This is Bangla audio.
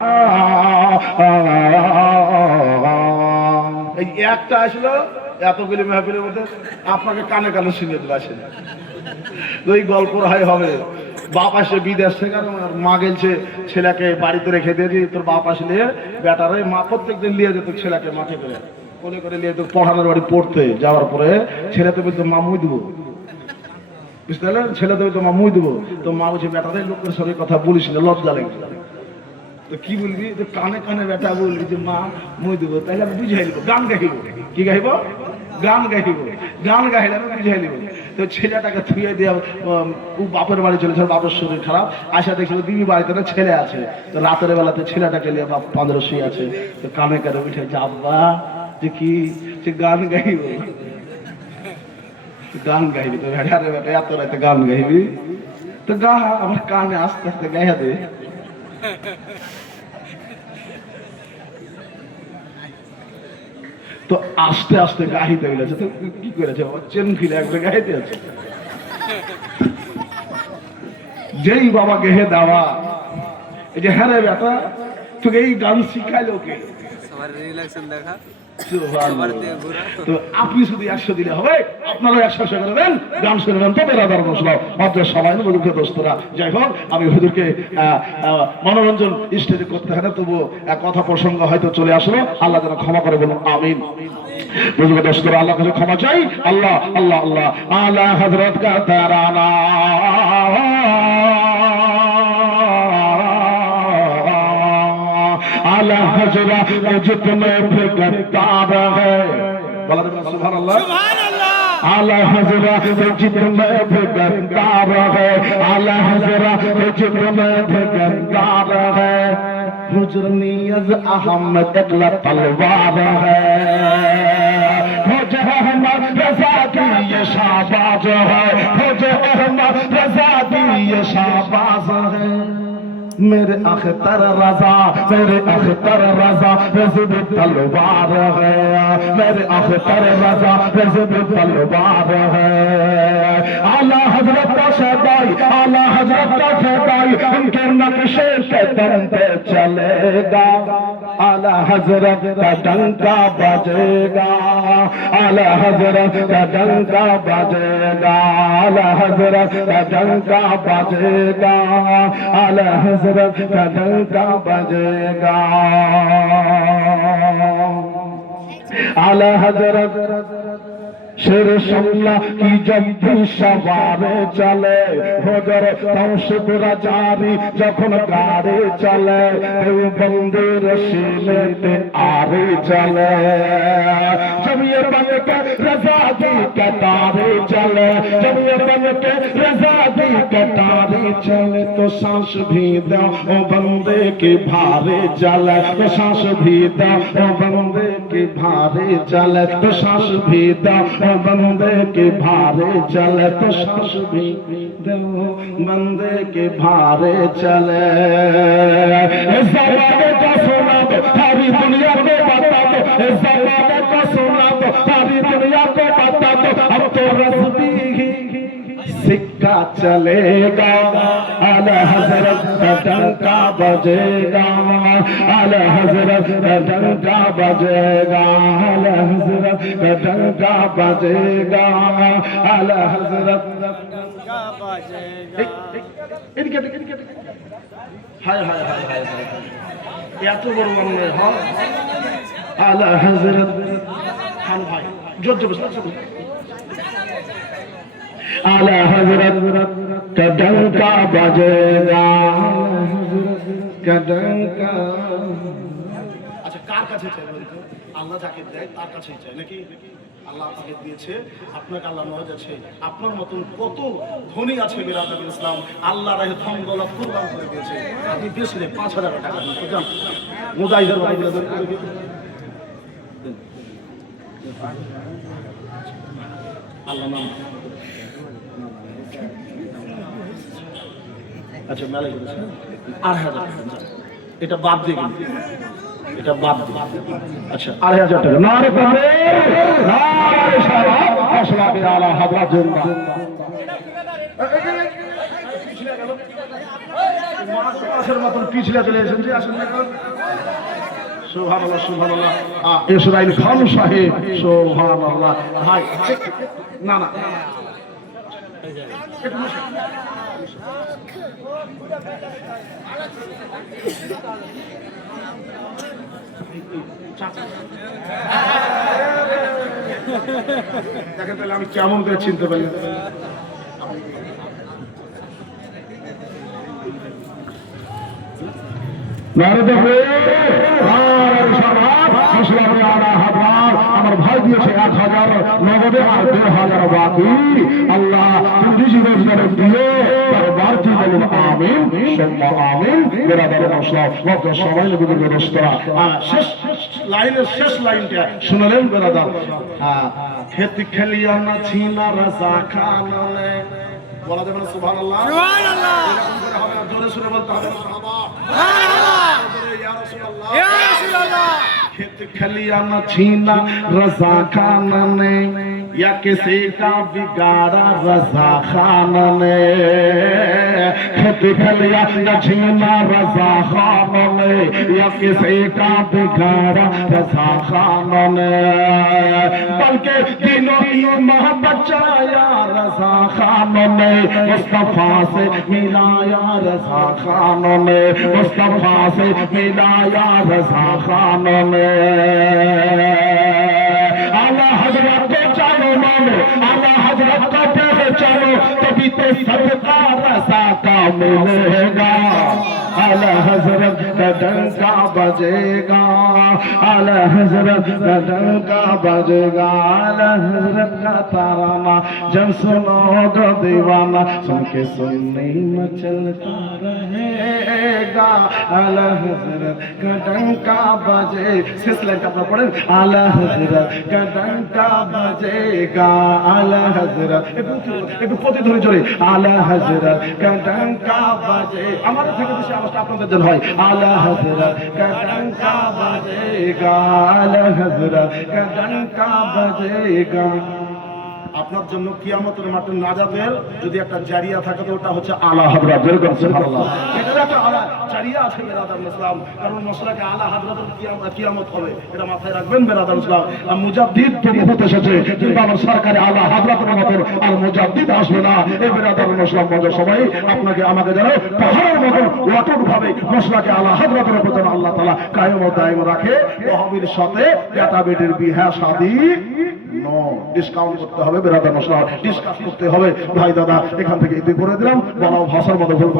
এই একটা আসলো এতগুলি মেহফিলের মধ্যে আপনাকে কানে কানে শুনিয়ে দিল আসেন ওই গল্প হয় হবে। বাপ আসে বিদেশ থেকে আর মা গেলছে ছেলেকে বাড়িতে রেখে দিয়ে তোর বাপ আসলে বেটারে মা প্রত্যেকদিন নিয়ে যেত ছেলেকে মাঠে করে কোলে করে নিয়ে যেত পড়ানোর বাড়ি পড়তে যাওয়ার পরে ছেলে তো বলতো মা মুই দেবো, বুঝতে পারলেন? ছেলে তো বলতো মা মুই দেবো। তো মা বলছে বেটারে লোকের সঙ্গে কথা বলিস না, লজ্জা লাগবে। তো কি বলবি? তো কানে কানে বেটা বলবি যে মা মই দেবো, তাহলে আমি বুঝাই দিব। গান গাইব, কি গাইব? গান গাইব। গান গাইলে আমি বুঝাই দিব। তো ছেলেটাকে থুয়ে দিয়ে ও বাপের বাড়ি চলেছে, বাপের শরীর খারাপ। আশা দেখছিল দিদি বাড়িতে না ছেলে আছে। তো রাতের বেলাতে ছেলেটাকে নিয়ে বাপ 15 শুয়ে আছে। তো কানে কানে উঠে যাব্বা যে কি সে গান গাইব, গান গাইবি। তো বেটারে বেটা এত রাতে গান গাইবি? তো গা আমার কানে আস্তে আস্তে গাইয়া দে। তো আস্তে আস্তে গাহিতে গেছে। তো কি করেছে? চেন খিলে একটা গাইতে আছে। যেই বাবা গেহে দেওয়া এই যে হ্যাঁ রে বেটা তোকে এই গান শিখাইলো কে? তো আপনি শুধু 100 দিলে হবে, আপনারা 100 করে দেন, গান শুনে নেন। তবে রাধার মশলা মাত্র সবাই হুজুরকে দোস্তরা। যাই হোক, আমি হুজুরকে মনোরঞ্জন স্টেজে করতে হয় না, তবু কথা প্রসঙ্গ হয়তো চলে আসলো। আল্লাহ যেন ক্ষমা করে বলুন আমিন। হুজুরকে দোস্তরা আল্লাহ কাছে ক্ষমা চাই। আল্লাহ আল্লাহ আল্লাহ আলা হযরত কা তারানা आला हजरा जितने भी गद्दार है, सुभान अल्लाह, आला हजरा जितने भी गद्दार है, आला हजरा जितने भी गद्दार है, हुजूर नियज़ अहमद अकला तलवार है, हुजूर अहमद रज़ा की ये शाबाज है, हुजूर अहमद रज़ा की ये शाबाज है। मेरे अख्तर रज़ा, मेरे अख्तर रज़ा रज़ब तलवार है, मेरे अख्तर रज़ा रज़ब तलवार है। आला हज़रत का शहदाई, आला हज़रत का शहदाई उनके नक्शे के दम पे चलेगा। आला हज़रत का डंका बजेगा, आला हज़रत का डंका बजेगा, आला हज़रत का डंका बजेगा, आला हज़रत का डंका बजेगा। आला हज़रत शेर शमला की जब भी सवारे चले, होजर तौसिफ रजारी जखन गाड़ी चले, बंदे रसीले ते आरे चले, जब ये बन के रज़ा की कतारे चले, जब ये बन के रज़ा की कतारे चले, तो सांस भी दो ओ बंदे के भारे चले, तो सांस भी दो ओ बंदे के भारे चले, तो सांस भी दो बंदे के भारे चले, तो सांस भी दो बंदे के भारे चले। इस ज़माने का सुना तो सारी दुनिया को बता दो, इस ज़माने का सुना तो सारी दुनिया को बता दो, अब तो रज़्बी ही सिक्का चलेगा। आला हज़रत का डंका बजेगा, आला हज़रत का डंका बजेगा, आला हज़रत का डंका बजेगा, आला हज़रत का डंका बजेगा। इनके हाय हाय हाय हाय हाय এত বড় মানে হ্যাঁ আলা হযরত খান ভাই জোর জোর বসে आला हज़रत का डंका बजेगा, का डंका। আচ্ছা কার কাছে চাই বলতো? আল্লাহ যাকে দেয় তার কাছেই চাই নাকি? আল্লাহ আপনাকে দিয়েছে, আপনাকে আল্লাহ নওয়াজ আছে। আপনার মতন কত ধনী আছে বিরাদরুল ইসলাম, আল্লাহ রাহে ধন দৌলত কুরবান করে দিয়েছে। আপনি দিয়েছিলে 5000 টাকা দিন তো জান মুজাহিদের ভাইগুলো করে দিন। আল্লাহ নাম আচ্ছা মেলা করেছে 8000 এটা বাদ দিয়ে কিন্তু এটা বাদ দিয়ে আচ্ছা 8000 টাকা না রে পারে না রে সাহেব আসলাবে আলা হযরত জিন্দা মাছের মতন পিছলে চলে এসেছেন যে আসেন না সুবহানাল্লাহ সুবহানাল্লাহ ইসরাইল খান সাহেব সুবহানাল্লাহ ভাই না না দেখেন তাহলে আমি কেমন করে চিনতে পারি আমার ভাই দিয়েছে 1000 নগদে আর 1500 বাকি আল্লাহ রুজি রোজগার দিয়ে তার বাড়তি বলুন আমিন সুম্মা আমিন বেরাদার মুসলিম লক্ষ সময় লেগে ব্যবস্থা শেষ লাইনের শেষ লাইনটা শুনলেন বেরাদার খেতে খেলিয়া না ছিনা রাজা খানলে বলা যাবে না সুবহানাল্লাহ সুবহানাল্লাহ জোরে সুরে বলতে হবে সুবহানাল্লাহ ইয়া রাসূলুল্লাহ ইয়া রাসূলুল্লাহ खेत खलियाना छीना रजा खान ने या किसी का बिगाड़ा रजा खान ने खेत खलियाना छीना रजा खान ने या किसी का बिगाड़ा रजा खान ने बल्कि दिनों ईमान बचाया रजा खान ने मुस्तफा से मिलाया रजा खान ने मुस्तफा से मिलाया रजा खान ने आला हजरत को चालो मानो आला हजरत को पहचानो तभी तो सदका रसा का मिलेगा आला हजरत का डंका बजेगा आला हजरत का डंका बजेगा आला हजरत का ताराना जब सुनोगे दीवाना सुन के सुनने में चलता रहेगा आला हजरत का डंका बजे शेष लाइन का पढ़ें आला हजरत का डंका बजेगा आला हजरत एक पति धरे जोरे आला हजरत का डंका बजे हमारे থেকে বেশি আওয়াজটা আপনাদের জন্য হয় আলা হযরত কা ডंका বাজেগা আলা হযরত কা ডंका বাজেগা আপনার জন্য কিয়ামতের মাঠে নাজাতের যদি একটা জারিয়া থাকে তো ওটা হচ্ছে আলা হযরত যেরকম সুবহানাল্লাহ এটা একটা আলা জারিয়া আছে বেরাদার ইসলাম কারণ মশলাকে আলা হযরতের কিয়ামত হবে এটা মাথায় রাখবেন বেরাদার ইসলাম আর মুজাদ্দিদ তো বহুত এসেছে কিন্তু আমার সরকারে আলা হযরতের মতো আর মুজাদ্দিদ আসবে না এই বেরাদার ইসলাম মজা সবাই আপনাকে আমাকে জানো পাহাড়ের মতো অটুট ভাবে মশলাকে আলা হযরতের উপর যেন আল্লাহ তাআলা কায়েম ও দায়েম রাখে ওয়াহাবির সাথে বেটা বেটির বিয়ে শাদী নো ডিসকাউন্ট করতে হবে বেরাদার মশলা ডিসকাস করতে হবে ভাই দাদা এখান থেকে ইতি করে দিলাম বড় ভাষার মধ্যে ভুল